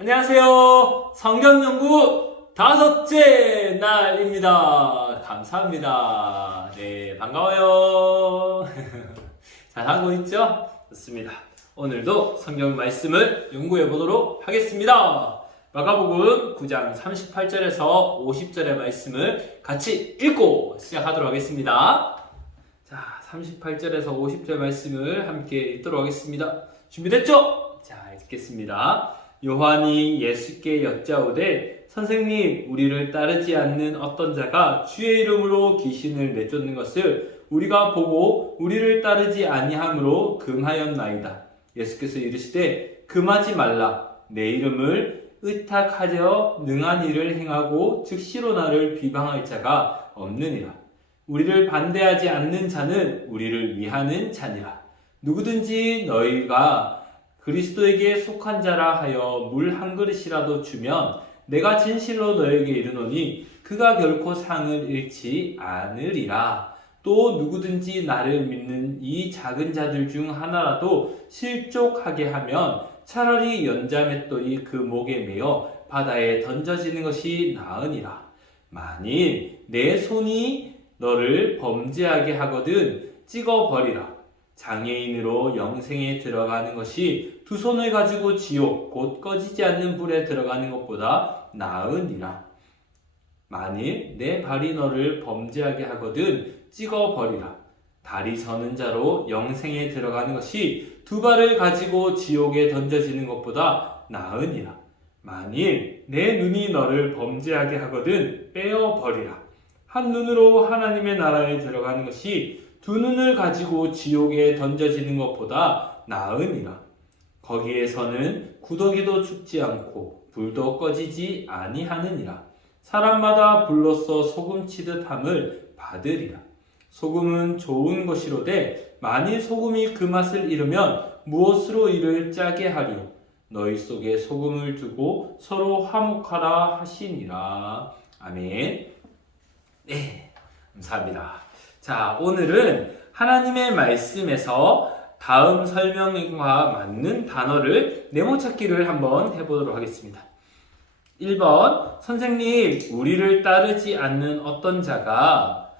안녕하세요. 성경연구 5째 날입니다. 감사합니다. 네, 반가워요. 잘하고 있죠? 좋습니다. 오늘도 성경 말씀을 연구해 보도록 하겠습니다. 마가복음 9장 38절에서 50절의 말씀을 같이 읽고 시작하도록 하겠습니다. 자, 38절에서 50절 말씀을 함께 읽도록 하겠습니다. 준비됐죠? 자, 읽겠습니다. 요한이 예수께 여짜오되 선생님, 우리를 따르지 않는 어떤 자가 주의 이름으로 귀신을 내쫓는 것을 우리가 보고 우리를 따르지 아니함으로 금하였나이다. 예수께서 이르시되 금하지 말라. 내 이름을 의탁하여 능한 일을 행하고 즉시로 나를 비방할 자가 없느니라. 우리를 반대하지 않는 자는 우리를 위하는 자니라. 누구든지 너희가 그리스도에게 속한 자라 하여 물 한 그릇이라도 주면 내가 진실로 너에게 이르노니 그가 결코 상을 잃지 않으리라. 또 누구든지 나를 믿는 이 작은 자들 중 하나라도 실족하게 하면 차라리 연자맷돌이 그 목에 매어 바다에 던져지는 것이 나으니라. 만일 내 손이 너를 범죄하게 하거든 찍어버리라. 장애인으로 영생에 들어가는 것이 두 손을 가지고 지옥 곧 꺼지지 않는 불에 들어가는 것보다 나으니라. 만일 내 발이 너를 범죄하게 하거든 찍어버리라. 다리 서는 자로 영생에 들어가는 것이 두 발을 가지고 지옥에 던져지는 것보다 나으니라. 만일 내 눈이 너를 범죄하게 하거든 빼어버리라. 한 눈으로 하나님의 나라에 들어가는 것이 두 눈을 가지고 지옥에 던져지는 것보다 나으니라. 거기에서는 구더기도 죽지 않고 불도 꺼지지 아니하느니라. 사람마다 불로써 소금치듯 함을 받으리라. 소금은 좋은 것이로되 만일 소금이 그 맛을 잃으면 무엇으로 이를 짜게 하리요. 너희 속에 소금을 두고 서로 화목하라 하시니라. 아멘. 네, 감사합니다. 자, 오늘은 하나님의 말씀에서 다음 설명과 맞는 단어를 네모찾기를 한번 해보도록 하겠습니다. 1번, 선생님, 우리를 따르지 않는 어떤 자가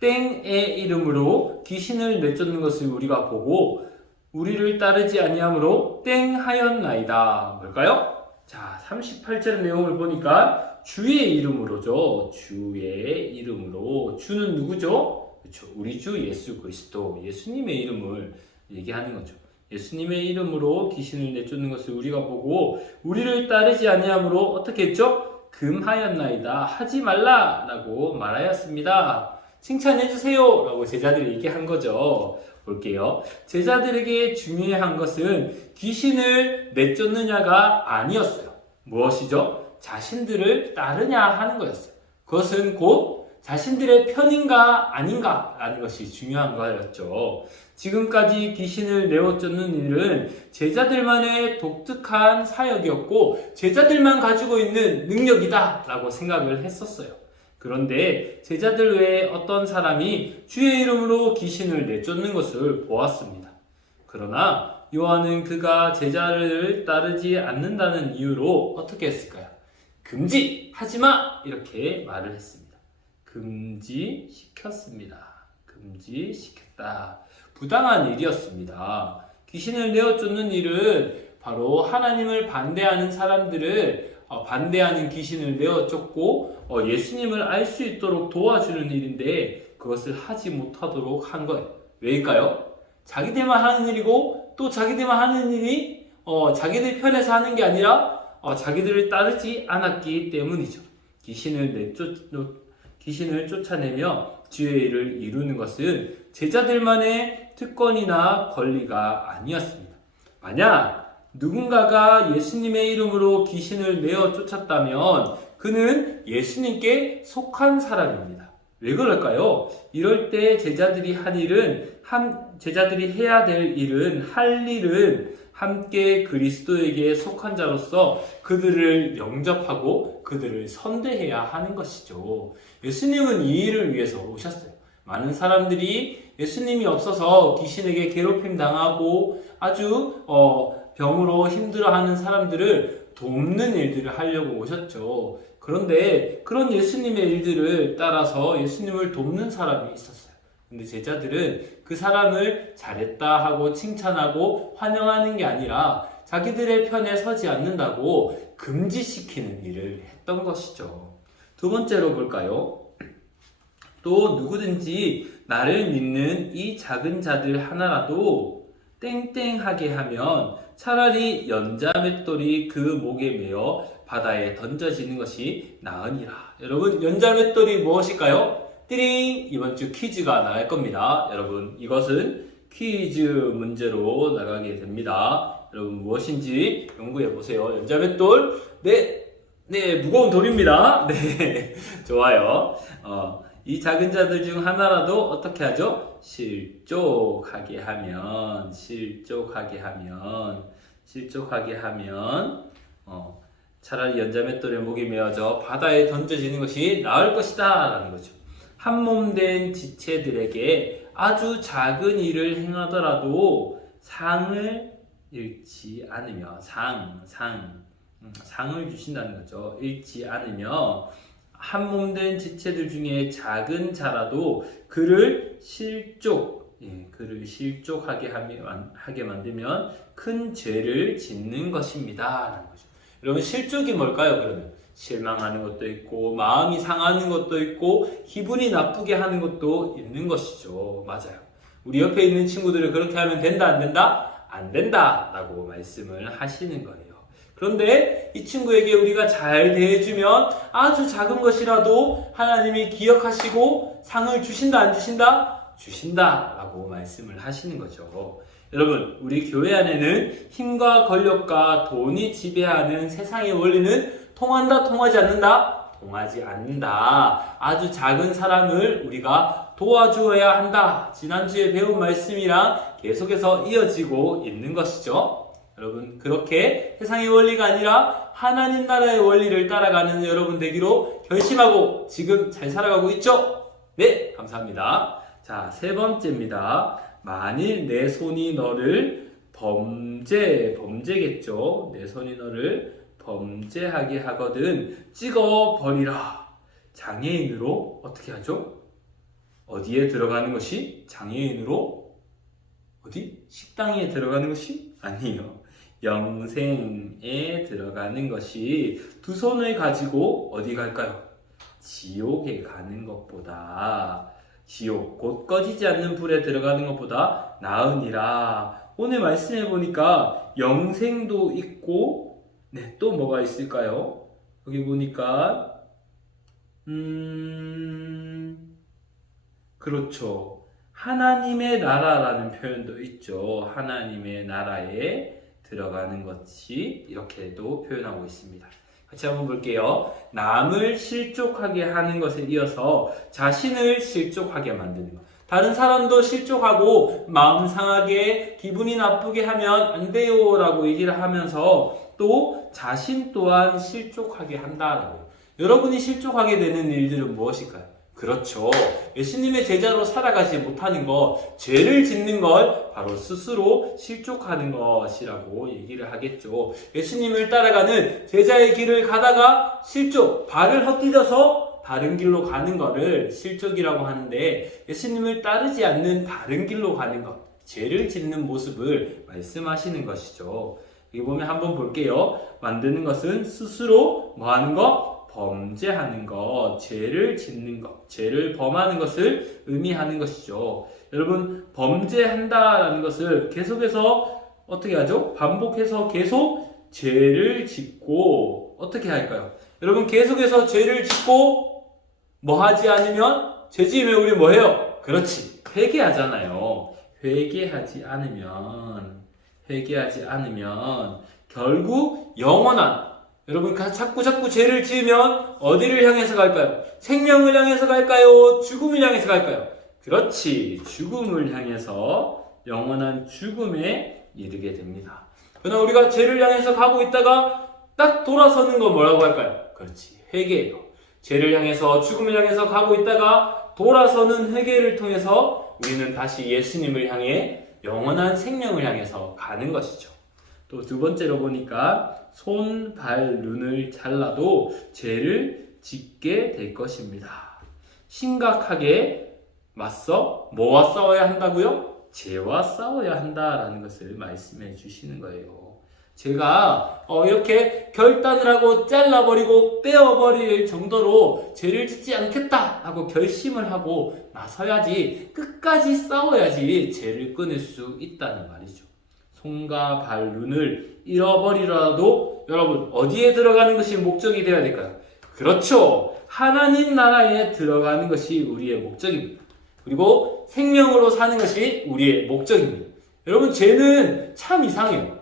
땡의 이름으로 귀신을 내쫓는 것을 우리가 보고 우리를 따르지 아니함으로 땡하였나이다. 뭘까요? 자, 38절 내용을 보니까 주의 이름으로죠. 주의 이름으로. 주는 누구죠? 그렇죠. 우리 주 예수 그리스도, 예수님의 이름을 얘기하는 거죠. 예수님의 이름으로 귀신을 내쫓는 것을 우리가 보고 우리를 따르지 아니함으로 어떻게 했죠? 금하였나이다. 하지 말라 라고 말하였습니다. 칭찬해 주세요 라고 제자들이 얘기한 거죠. 볼게요. 제자들에게 중요한 것은 귀신을 내쫓느냐가 아니었어요. 무엇이죠? 자신들을 따르냐 하는 거였어요. 그것은 곧 자신들의 편인가 아닌가 라는 것이 중요한 거였죠. 지금까지 귀신을 내어쫓는 일은 제자들만의 독특한 사역이었고 제자들만 가지고 있는 능력이다 라고 생각을 했었어요. 그런데 제자들 외에 어떤 사람이 주의 이름으로 귀신을 내쫓는 것을 보았습니다. 그러나 요한은 그가 제자를 따르지 않는다는 이유로 어떻게 했을까요? 금지하지마! 이렇게 말을 했습니다. 금지시켰습니다. 금지시켰다. 부당한 일이었습니다. 귀신을 내어쫓는 일은 바로 하나님을 반대하는 사람들을 반대하는 귀신을 내어쫓고 예수님을 알 수 있도록 도와주는 일인데 그것을 하지 못하도록 한 거예요. 왜일까요? 자기들만 하는 일이고 또 자기들만 하는 일이 자기들 편에서 하는 게 아니라 자기들을 따르지 않았기 때문이죠. 귀신을 쫓아내며 주의 일을 이루는 것은 제자들만의 특권이나 권리가 아니었습니다. 만약 누군가가 예수님의 이름으로 귀신을 내어 쫓았다면 그는 예수님께 속한 사람입니다. 왜 그럴까요? 이럴 때 제자들이 해야 될 일은, 할 일은 함께 그리스도에게 속한 자로서 그들을 영접하고 그들을 선대해야 하는 것이죠. 예수님은 이 일을 위해서 오셨어요. 많은 사람들이 예수님이 없어서 귀신에게 괴롭힘 당하고 아주 병으로 힘들어하는 사람들을 돕는 일들을 하려고 오셨죠. 그런데 그런 예수님의 일들을 따라서 예수님을 돕는 사람이 있었어요. 근데 제자들은 그 사람을 잘했다 하고 칭찬하고 환영하는 게 아니라 자기들의 편에 서지 않는다고 금지시키는 일을 했던 것이죠. 두 번째로 볼까요? 또 누구든지 나를 믿는 이 작은 자들 하나라도 땡땡하게 하면 차라리 연자맷돌이 그 목에 매어 바다에 던져지는 것이 나으니라. 여러분, 연자맷돌이 무엇일까요? 띠링! 이번 주 퀴즈가 나갈 겁니다. 여러분, 이것은 퀴즈 문제로 나가게 됩니다. 여러분, 무엇인지 연구해 보세요. 연자맷돌, 네, 무거운 돌입니다. 네, 좋아요. 이 작은 자들 중 하나라도 어떻게 하죠? 실족하게 하면, 차라리 연자맷돌에 목이 메어져 바다에 던져지는 것이 나을 것이다 라는 거죠. 한몸된 지체들에게 아주 작은 일을 행하더라도 상을 잃지 않으며, 상을 주신다는 거죠. 잃지 않으며 한몸된 지체들 중에 작은 자라도 그를 실족하게 하게 만들면 큰 죄를 짓는 것입니다 라는 거죠. 여러분, 실족이 뭘까요? 그러면 실망하는 것도 있고 마음이 상하는 것도 있고 기분이 나쁘게 하는 것도 있는 것이죠. 맞아요. 우리 옆에 있는 친구들을 그렇게 하면 된다 안 된다? 안 된다 라고 말씀을 하시는 거예요. 그런데 이 친구에게 우리가 잘 대해주면 아주 작은 것이라도 하나님이 기억하시고 상을 주신다 안 주신다? 주신다 라고 말씀을 하시는 거죠. 여러분, 우리 교회 안에는 힘과 권력과 돈이 지배하는 세상의 원리는 통한다 통하지 않는다? 통하지 않는다. 아주 작은 사람을 우리가 도와주어야 한다. 지난주에 배운 말씀이랑 계속해서 이어지고 있는 것이죠. 여러분, 그렇게 세상의 원리가 아니라 하나님 나라의 원리를 따라가는 여러분 되기로 결심하고 지금 잘 살아가고 있죠? 네, 감사합니다. 자, 세 번째입니다. 만일 내 손이 너를 범죄겠죠. 내 손이 너를 범죄하게 하거든 찍어버리라. 장애인으로 어떻게 하죠? 어디에 들어가는 것이? 장애인으로? 어디? 식당에 들어가는 것이? 아니에요. 영생에 들어가는 것이 두 손을 가지고 어디 갈까요? 지옥에 가는 것보다, 지옥, 곧 꺼지지 않는 불에 들어가는 것보다 나으니라. 오늘 말씀해 보니까 영생도 있고, 네, 또 뭐가 있을까요? 여기 보니까, 그렇죠. 하나님의 나라라는 표현도 있죠. 하나님의 나라에 들어가는 것이 이렇게도 표현하고 있습니다. 같이 한번 볼게요. 남을 실족하게 하는 것에 이어서 자신을 실족하게 만드는 것. 다른 사람도 실족하고 마음 상하게 기분이 나쁘게 하면 안 돼요 라고 얘기를 하면서 또 자신 또한 실족하게 한다라고. 여러분이 실족하게 되는 일들은 무엇일까요? 그렇죠. 예수님의 제자로 살아가지 못하는 것, 죄를 짓는 걸 바로 스스로 실족하는 것이라고 얘기를 하겠죠. 예수님을 따라가는 제자의 길을 가다가 실족, 발을 헛디뎌서 다른 길로 가는 것을 실족이라고 하는데, 예수님을 따르지 않는 다른 길로 가는 것, 죄를 짓는 모습을 말씀하시는 것이죠. 여기 보면 한번 볼게요. 만드는 것은 스스로 뭐 하는 것? 범죄하는 것, 죄를 짓는 것, 죄를 범하는 것을 의미하는 것이죠. 여러분, 범죄한다라는 것을 계속해서 어떻게 하죠? 반복해서 계속 죄를 짓고 어떻게 할까요? 여러분, 계속해서 죄를 짓고 뭐 하지 않으면, 죄 지으면 우리 뭐 해요? 그렇지, 회개하잖아요. 회개하지 않으면 결국 영원한, 여러분, 자꾸 죄를 지으면 어디를 향해서 갈까요? 생명을 향해서 갈까요? 죽음을 향해서 갈까요? 그렇지, 죽음을 향해서 영원한 죽음에 이르게 됩니다. 그러나 우리가 죄를 향해서 가고 있다가 딱 돌아서는 건 뭐라고 할까요? 그렇지, 회개예요. 죄를 향해서, 죽음을 향해서 가고 있다가 돌아서는 회개를 통해서 우리는 다시 예수님을 향해 영원한 생명을 향해서 가는 것이죠. 또 두 번째로 보니까 손, 발, 눈을 잘라도 죄를 짓게 될 것입니다. 심각하게 맞서 뭐와 싸워야 한다고요? 죄와 싸워야 한다라는 것을 말씀해 주시는 거예요. 제가 이렇게 결단을 하고 잘라버리고 떼어버릴 정도로 죄를 짓지 않겠다 하고 결심을 하고 나서야지, 끝까지 싸워야지 죄를 끊을 수 있다는 말이죠. 손과 발, 눈을 잃어버리더라도 여러분 어디에 들어가는 것이 목적이 되어야 될까요? 그렇죠. 하나님 나라에 들어가는 것이 우리의 목적입니다. 그리고 생명으로 사는 것이 우리의 목적입니다. 여러분 죄는 참 이상해요.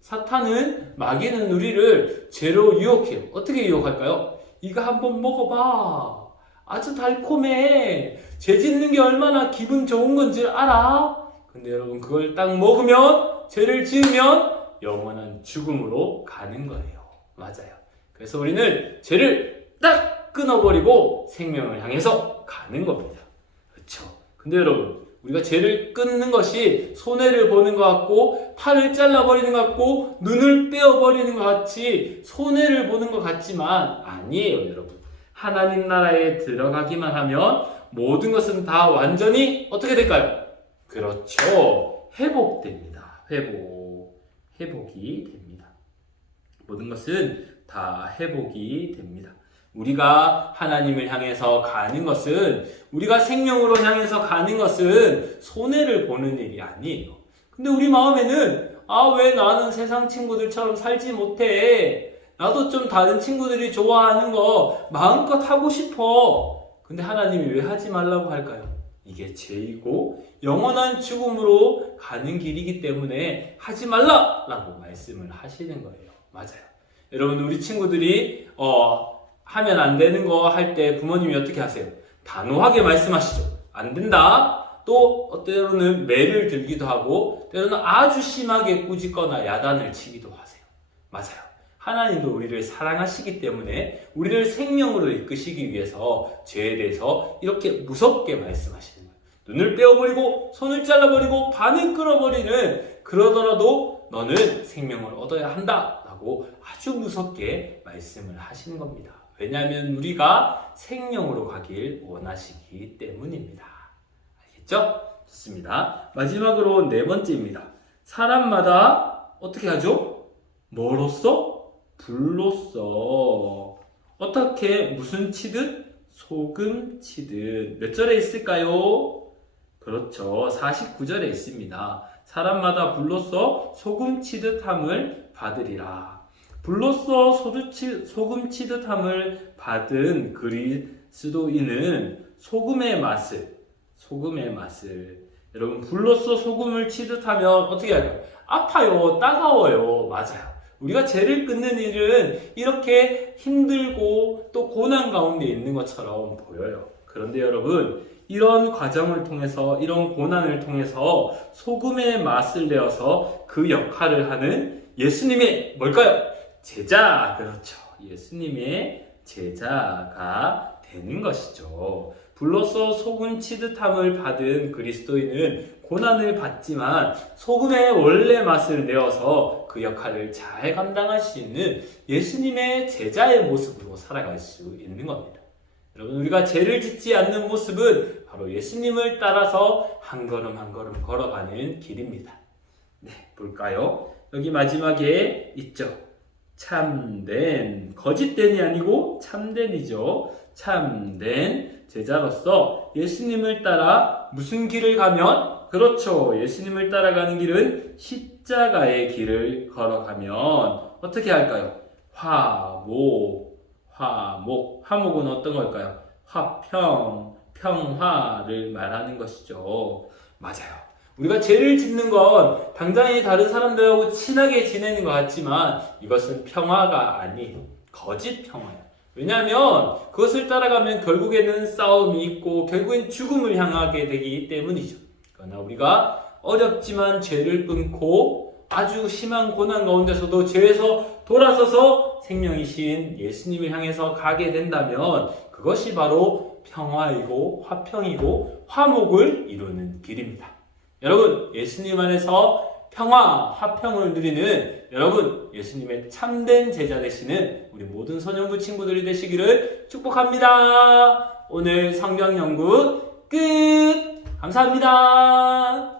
사탄은, 마귀는 우리를 죄로 유혹해요. 어떻게 유혹할까요? 이거 한번 먹어봐. 아주 달콤해. 죄 짓는 게 얼마나 기분 좋은 건지 알아? 근데 여러분 그걸 딱 먹으면, 죄를 지으면 영원한 죽음으로 가는 거예요. 맞아요. 그래서 우리는 죄를 딱 끊어버리고 생명을 향해서 가는 겁니다. 그렇죠? 근데 여러분 우리가 죄를 끊는 것이 손해를 보는 것 같고, 팔을 잘라버리는 것 같고, 눈을 빼어버리는 것 같이 손해를 보는 것 같지만 아니에요, 여러분. 하나님 나라에 들어가기만 하면 모든 것은 다 완전히 어떻게 될까요? 그렇죠. 회복됩니다. 회복이 됩니다. 모든 것은 다 회복이 됩니다. 우리가 하나님을 향해서 가는 것은, 우리가 생명으로 향해서 가는 것은 손해를 보는 일이 아니에요. 근데 우리 마음에는 왜 나는 세상 친구들처럼 살지 못해? 나도 좀 다른 친구들이 좋아하는 거 마음껏 하고 싶어. 근데 하나님이 왜 하지 말라고 할까요? 이게 죄이고 영원한 죽음으로 가는 길이기 때문에 하지 말라라고 말씀을 하시는 거예요. 맞아요. 여러분 우리 친구들이 하면 안 되는 거 할 때 부모님이 어떻게 하세요? 단호하게 말씀하시죠. 안 된다. 또 때로는 매를 들기도 하고, 때로는 아주 심하게 꾸짖거나 야단을 치기도 하세요. 맞아요. 하나님도 우리를 사랑하시기 때문에 우리를 생명으로 이끄시기 위해서 죄에 대해서 이렇게 무섭게 말씀하시는 거예요. 눈을 빼어버리고 손을 잘라버리고 반을 끌어버리는, 그러더라도 너는 생명을 얻어야 한다 라고 아주 무섭게 말씀을 하시는 겁니다. 왜냐하면 우리가 생명으로 가길 원하시기 때문입니다. 알겠죠? 좋습니다. 마지막으로 네 번째입니다. 사람마다 어떻게 하죠? 뭐로써? 불로써. 어떻게, 무슨 치듯? 소금 치듯. 몇 절에 있을까요? 그렇죠. 49절에 있습니다. 사람마다 불로써 소금 치듯함을 받으리라. 불로써 소금 치듯함을 받은 그리스도인은 소금의 맛을, 여러분 불로써 소금을 치듯하면 어떻게 할까요? 아파요, 따가워요. 맞아요. 우리가 죄를 끊는 일은 이렇게 힘들고 또 고난 가운데 있는 것처럼 보여요. 그런데 여러분, 이런 과정을 통해서, 이런 고난을 통해서 소금의 맛을 내어서 그 역할을 하는 예수님의 뭘까요? 제자. 그렇죠. 예수님의 제자가 되는 것이죠. 불로써 소금 치듯함을 받은 그리스도인은 고난을 받지만 소금의 원래 맛을 내어서 그 역할을 잘 감당할 수 있는 예수님의 제자의 모습으로 살아갈 수 있는 겁니다. 여러분, 우리가 죄를 짓지 않는 모습은 바로 예수님을 따라서 한 걸음 한 걸음 걸어가는 길입니다. 네, 볼까요? 여기 마지막에 있죠. 참된, 거짓된이 아니고 참된이죠. 참된 제자로서 예수님을 따라 무슨 길을 가면? 그렇죠. 예수님을 따라가는 길은 십자가의 길을 걸어가면 어떻게 할까요? 화목은 어떤 걸까요? 화평, 평화를 말하는 것이죠. 맞아요. 우리가 죄를 짓는 건 당장에 다른 사람들하고 친하게 지내는 것 같지만 이것은 평화가 아니에요. 거짓 평화예요. 왜냐하면 그것을 따라가면 결국에는 싸움이 있고 결국엔 죽음을 향하게 되기 때문이죠. 그러나 우리가 어렵지만 죄를 끊고 아주 심한 고난 가운데서도 죄에서 돌아서서 생명이신 예수님을 향해서 가게 된다면 그것이 바로 평화이고 화평이고 화목을 이루는 길입니다. 여러분, 예수님 안에서 평화, 화평을 누리는 여러분, 예수님의 참된 제자 되시는 우리 모든 소년부 친구들이 되시기를 축복합니다. 오늘 성경 연구 끝! 감사합니다.